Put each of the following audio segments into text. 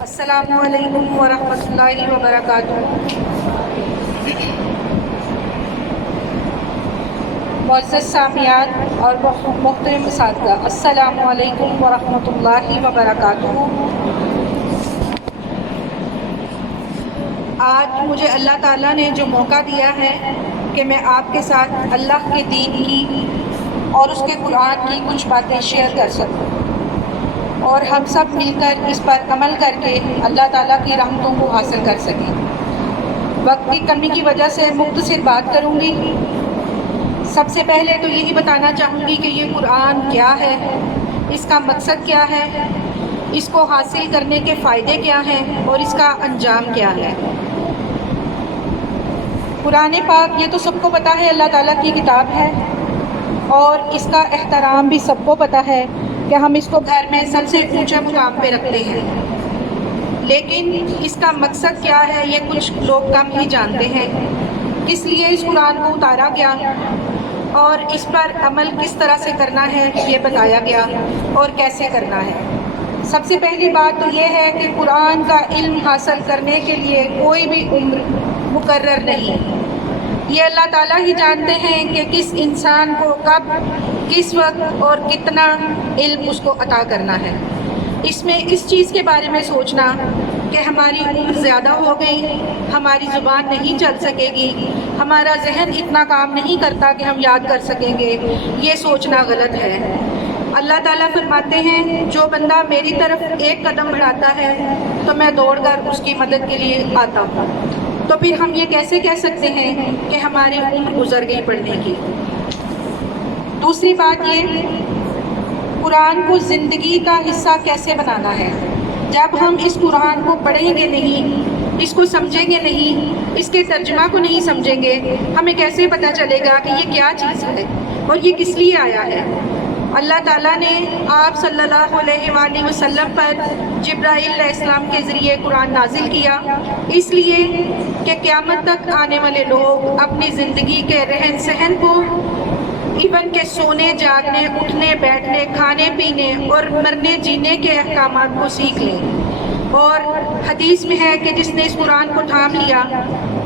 السلام علیکم ورحمۃ اللہ وبرکاتہ۔ معزز سامعین اور محترم اساتذہ، السلام علیکم ورحمۃ اللہ وبرکاتہ۔ آج مجھے اللہ تعالیٰ نے جو موقع دیا ہے کہ میں آپ کے ساتھ اللہ کے دین کی اور اس کے قرآن کی کچھ باتیں شیئر کر سکوں اور ہم سب مل کر اس پر عمل کر کے اللہ تعالیٰ کی رحمتوں کو حاصل کر سکیں۔ وقت کی کمی کی وجہ سے مختصر بات کروں گی۔ سب سے پہلے تو یہی بتانا چاہوں گی کہ یہ قرآن کیا ہے، اس کا مقصد کیا ہے، اس کو حاصل کرنے کے فائدے کیا ہیں اور اس کا انجام کیا ہے۔ قرآن پاک یہ تو سب کو پتہ ہے اللہ تعالیٰ کی کتاب ہے اور اس کا احترام بھی سب کو پتہ ہے کہ ہم اس کو گھر میں سب سے اونچے مقام پہ رکھتے ہیں، لیکن اس کا مقصد کیا ہے یہ کچھ لوگ کم ہی جانتے ہیں۔ کس لیے اس قرآن کو اتارا گیا اور اس پر عمل کس طرح سے کرنا ہے یہ بتایا گیا اور کیسے کرنا ہے۔ سب سے پہلی بات تو یہ ہے کہ قرآن کا علم حاصل کرنے کے لیے کوئی بھی عمر مقرر نہیں۔ یہ اللہ تعالیٰ ہی جانتے ہیں کہ کس انسان کو کب، کس وقت اور کتنا علم اس کو عطا کرنا ہے۔ اس میں اس چیز کے بارے میں سوچنا کہ ہماری عمر زیادہ ہو گئی، ہماری زبان نہیں چل سکے گی، ہمارا ذہن اتنا کام نہیں کرتا کہ ہم یاد کر سکیں گے، یہ سوچنا غلط ہے۔ اللہ تعالیٰ فرماتے ہیں جو بندہ میری طرف ایک قدم بڑھاتا ہے تو میں دوڑ کر اس کی مدد کے لیے آتا ہوں۔ تو پھر ہم یہ کیسے کہہ سکتے ہیں کہ ہماری عمر گزر گئی پڑھنے کی؟ دوسری بات یہ، قرآن کو زندگی کا حصہ کیسے بنانا ہے؟ جب ہم اس قرآن کو پڑھیں گے نہیں، اس کو سمجھیں گے نہیں، اس کے ترجمہ کو نہیں سمجھیں گے، ہمیں کیسے پتہ چلے گا کہ یہ کیا چیز ہے اور یہ کس لیے آیا ہے؟ اللہ تعالیٰ نے آپ صلی اللہ علیہ وآلہ وسلم پر جبرائیل علیہ السلام کے ذریعے قرآن نازل کیا، اس لیے کہ قیامت تک آنے والے لوگ اپنی زندگی کے رہن سہن کو، ایون کہ سونے جاگنے، اٹھنے بیٹھنے، کھانے پینے اور مرنے جینے کے احکامات کو سیکھ لیں۔ اور حدیث میں ہے کہ جس نے اس قرآن کو تھام لیا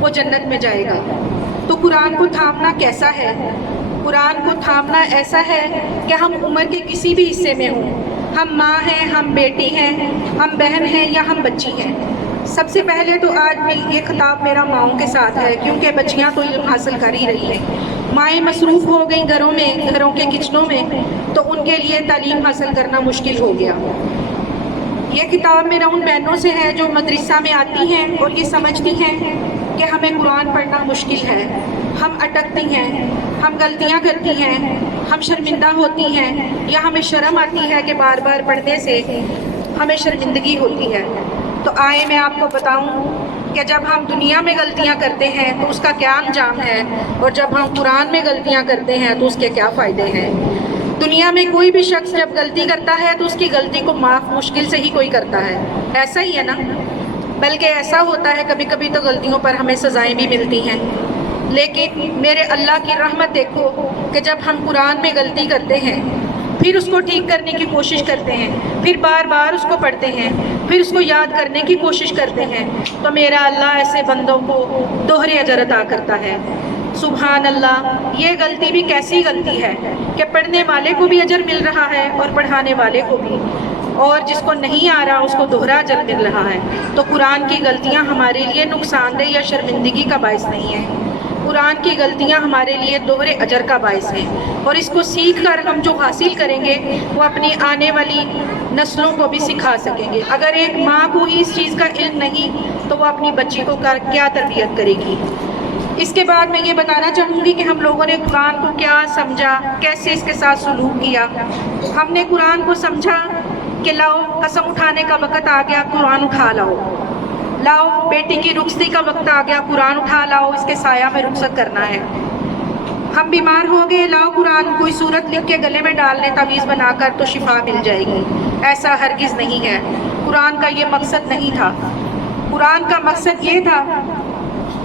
وہ جنت میں جائے گا۔ تو قرآن کو تھامنا کیسا ہے؟ قرآن کو تھامنا ایسا ہے کہ ہم عمر کے کسی بھی حصے میں ہوں، ہم ماں ہیں، ہم بیٹی ہیں، ہم بہن ہیں یا ہم بچی ہیں۔ سب سے پہلے تو آج میں یہ خطاب میرا ماؤں کے ساتھ ہے، کیونکہ بچیاں تو علم حاصل کر ہی رہی ہیں۔ مائیں مصروف ہو گئیں گھروں میں، گھروں کے کچنوں میں، تو ان کے لیے تعلیم حاصل کرنا مشکل ہو گیا۔ یہ کتاب میرا ان بہنوں سے ہے جو مدرسہ میں آتی ہیں اور یہ سمجھتی ہیں کہ ہمیں قرآن پڑھنا مشکل ہے، ہم اٹکتی ہیں، ہم غلطیاں کرتی ہیں، ہم شرمندہ ہوتی ہیں یا ہمیں شرم آتی ہے کہ بار بار پڑھنے سے ہمیں شرمندگی ہوتی ہے۔ تو آئے میں آپ کو بتاؤں کہ جب ہم دنیا میں غلطیاں کرتے ہیں تو اس کا کیا انجام ہے اور جب ہم قرآن میں غلطیاں کرتے ہیں تو اس کے کیا فائدے ہیں۔ دنیا میں کوئی بھی شخص جب غلطی کرتا ہے تو اس کی غلطی کو معاف مشکل سے ہی کوئی کرتا ہے، ایسا ہی ہے نا؟ بلکہ ایسا ہوتا ہے کبھی کبھی تو غلطیوں پر ہمیں سزائیں بھی ملتی ہیں۔ لیکن میرے اللہ کی رحمت دیکھو کہ جب ہم قرآن میں غلطی کرتے ہیں، پھر اس کو ٹھیک کرنے کی کوشش کرتے ہیں، پھر بار بار اس کو پڑھتے ہیں، پھر اس کو یاد کرنے کی کوشش کرتے ہیں، تو میرا اللہ ایسے بندوں کو دوہرے اجر عطا کرتا ہے۔ سبحان اللہ، یہ غلطی بھی کیسی غلطی ہے کہ پڑھنے والے کو بھی اجر مل رہا ہے اور پڑھانے والے کو بھی، اور جس کو نہیں آ رہا اس کو دوہرا اجر مل رہا ہے۔ تو قرآن کی غلطیاں ہمارے لیے نقصان دہ یا شرمندگی کا باعث نہیں ہے، قرآن کی غلطیاں ہمارے لیے دوہرے اجر کا باعث ہیں، اور اس کو سیکھ کر ہم جو حاصل کریں گے وہ اپنی آنے والی نسلوں کو بھی سکھا سکیں گے۔ اگر ایک ماں کو ہی اس چیز کا علم نہیں تو وہ اپنی بچی کو کیا تربیت کرے گی؟ اس کے بعد میں یہ بتانا چاہوں گی کہ ہم لوگوں نے قرآن کو کیا سمجھا، کیسے اس کے ساتھ سلوک کیا۔ ہم نے قرآن کو سمجھا کہ لاؤ قسم اٹھانے کا وقت آ گیا، قرآن اٹھا لاؤ، لاؤ بیٹی کی رخصتی کا وقت آ گیا، قرآن اٹھا لاؤ، اس کے سایہ میں رخصت کرنا ہے۔ ہم بیمار ہو گئے، لاؤ قرآن کوئی صورت لکھ کے گلے میں ڈال لیں تعویذ بنا کر تو شفا مل جائے گی۔ ایسا ہرگز نہیں ہے، قرآن کا یہ مقصد نہیں تھا۔ قرآن کا مقصد یہ تھا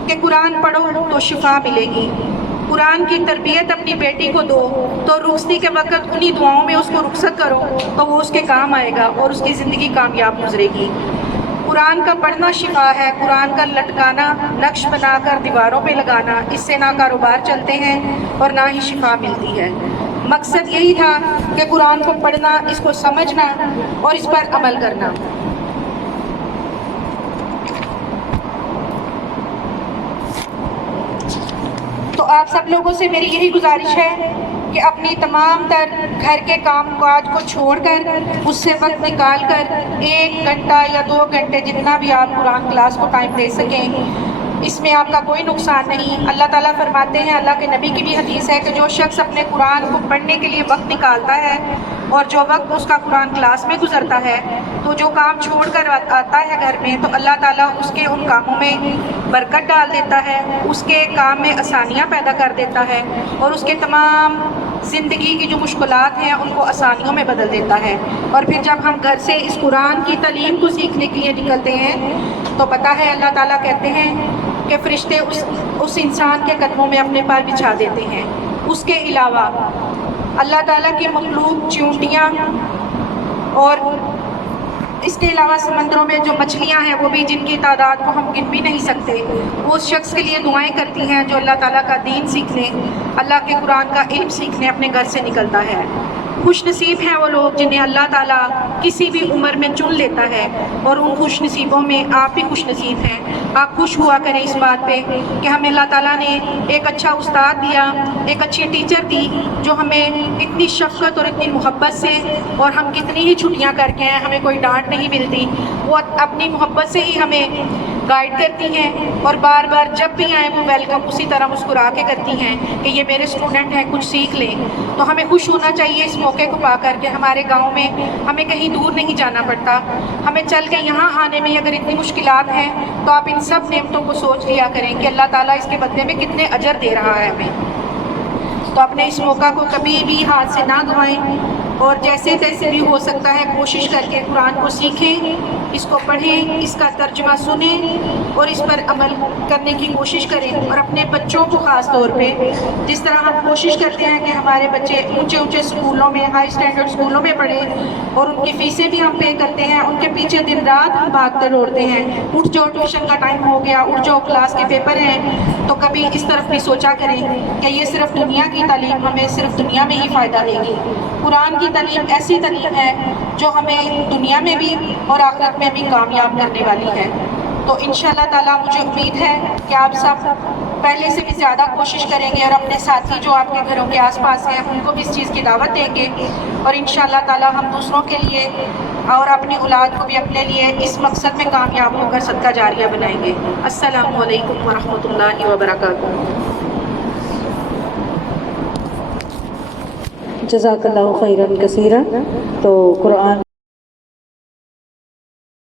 کہ قرآن پڑھو تو شفا ملے گی، قرآن کی تربیت اپنی بیٹی کو دو تو رخصتی کے وقت انہی دعاؤں میں اس کو رخصت کرو تو وہ اس کے کام آئے گا اور اس کی زندگی کامیاب گزرے گی۔ قرآن کا پڑھنا شفا ہے، قرآن کا لٹکانا، نقش بنا کر دیواروں پہ لگانا، اس سے نہ کاروبار چلتے ہیں اور نہ ہی شفا ملتی ہے۔ مقصد یہی تھا کہ قرآن کو پڑھنا، اس کو سمجھنا اور اس پر عمل کرنا۔ تو آپ سب لوگوں سے میری یہی گزارش ہے کہ اپنی تمام تر گھر کے کام کاج کو چھوڑ کر، اس سے وقت نکال کر 1 گھنٹہ یا 2 گھنٹے جتنا بھی آپ قرآن کلاس کو ٹائم دے سکیں، اس میں آپ کا کوئی نقصان نہیں۔ اللہ تعالیٰ فرماتے ہیں، اللہ کے نبی کی بھی حدیث ہے کہ جو شخص اپنے قرآن کو پڑھنے کے لیے وقت نکالتا ہے اور جو وقت اس کا قرآن کلاس میں گزرتا ہے، تو جو کام چھوڑ کر آتا ہے گھر میں، تو اللہ تعالیٰ اس کے ان کاموں میں برکت ڈال دیتا ہے، اس کے کام میں آسانیاں پیدا کر دیتا ہے اور اس کے تمام زندگی کی جو مشکلات ہیں ان کو آسانیوں میں بدل دیتا ہے۔ اور پھر جب ہم گھر سے اس قرآن کی تعلیم کو سیکھنے کے لیے نکلتے ہیں تو پتہ ہے اللہ تعالیٰ کہتے ہیں کہ فرشتے اس انسان کے قدموں میں اپنے پیر بچھا دیتے ہیں۔ اس کے علاوہ اللہ تعالیٰ کے مخلوق چیونٹیاں اور اس کے علاوہ سمندروں میں جو مچھلیاں ہیں وہ بھی، جن کی تعداد کو ہم گن بھی نہیں سکتے، وہ اس شخص کے لیے دعائیں کرتی ہیں جو اللہ تعالیٰ کا دین سیکھنے، اللہ کے قرآن کا علم سیکھنے اپنے گھر سے نکلتا ہے۔ خوش نصیب ہیں وہ لوگ جنہیں اللہ تعالیٰ کسی بھی عمر میں چن لیتا ہے، اور ان خوش نصیبوں میں آپ بھی خوش نصیب ہیں۔ آپ خوش ہوا کریں اس بات پہ کہ ہمیں اللہ تعالیٰ نے ایک اچھا استاد دیا، ایک اچھی ٹیچر دی جو ہمیں اتنی شفقت اور اتنی محبت سے، اور ہم کتنی ہی چھٹیاں کر کے ہیں ہمیں کوئی ڈانٹ نہیں ملتی، وہ اپنی محبت سے ہی ہمیں گائیڈ کرتی ہیں، اور بار بار جب بھی آئیں وہ ویلکم اسی طرح مسکرا کے کرتی ہیں کہ یہ میرے اسٹوڈنٹ ہیں، کچھ سیکھ لیں۔ تو ہمیں خوش ہونا چاہیے اس موقع کو پا کر کہ ہمارے گاؤں میں ہمیں کہیں دور نہیں جانا پڑتا، ہمیں چل کے یہاں آنے میں اگر اتنی مشکلات ہیں تو آپ ان سب نعمتوں کو سوچ لیا کریں کہ اللہ تعالیٰ اس کے بدلے میں کتنے اجر دے رہا ہے ہمیں۔ تو اپنے اس موقع کو کبھی بھی ہاتھ سے نہ گنوائیں، اور جیسے تیسے بھی ہو سکتا ہے کوشش کر کے قرآن کو سیکھیں، اس کو پڑھیں، اس کا ترجمہ سنیں اور اس پر عمل کرنے کی کوشش کریں۔ اور اپنے بچوں کو خاص طور پہ، جس طرح ہم کوشش کرتے ہیں کہ ہمارے بچے اونچے اونچے اسکولوں میں، ہائی اسٹینڈرڈ اسکولوں میں پڑھیں اور ان کی فیسیں بھی ہم پے کرتے ہیں، ان کے پیچھے دن رات ہم بھاگتے دوڑتے ہیں، اٹھ جاؤ ٹیوشن کا ٹائم ہو گیا، اٹھ جاؤ کلاس کے پیپر ہیں، تو کبھی اس طرف بھی سوچا کریں کہ یہ صرف دنیا کی تعلیم ہمیں صرف دنیا میں ہی فائدہ دے گی۔ قرآن کی تعلیم ایسی تعلیم ہے جو ہمیں دنیا میں بھی اور آخرت میں بھی کامیاب کرنے والی ہے۔ تو انشاءاللہ تعالیٰ مجھے امید ہے کہ آپ سب پہلے سے بھی زیادہ کوشش کریں گے اور اپنے ساتھی جو آپ کے گھروں کے آس پاس ہیں ان کو بھی اس چیز کی دعوت دیں گے، اور انشاءاللہ تعالیٰ ہم دوسروں کے لیے اور اپنی اولاد کو بھی اپنے لیے اس مقصد میں کامیاب ہو کر صدقہ جاریہ بنائیں گے۔ السلام علیکم ورحمۃ اللہ وبرکاتہ۔ جزاک اللہ خیرا کثیرا۔ تو قرآن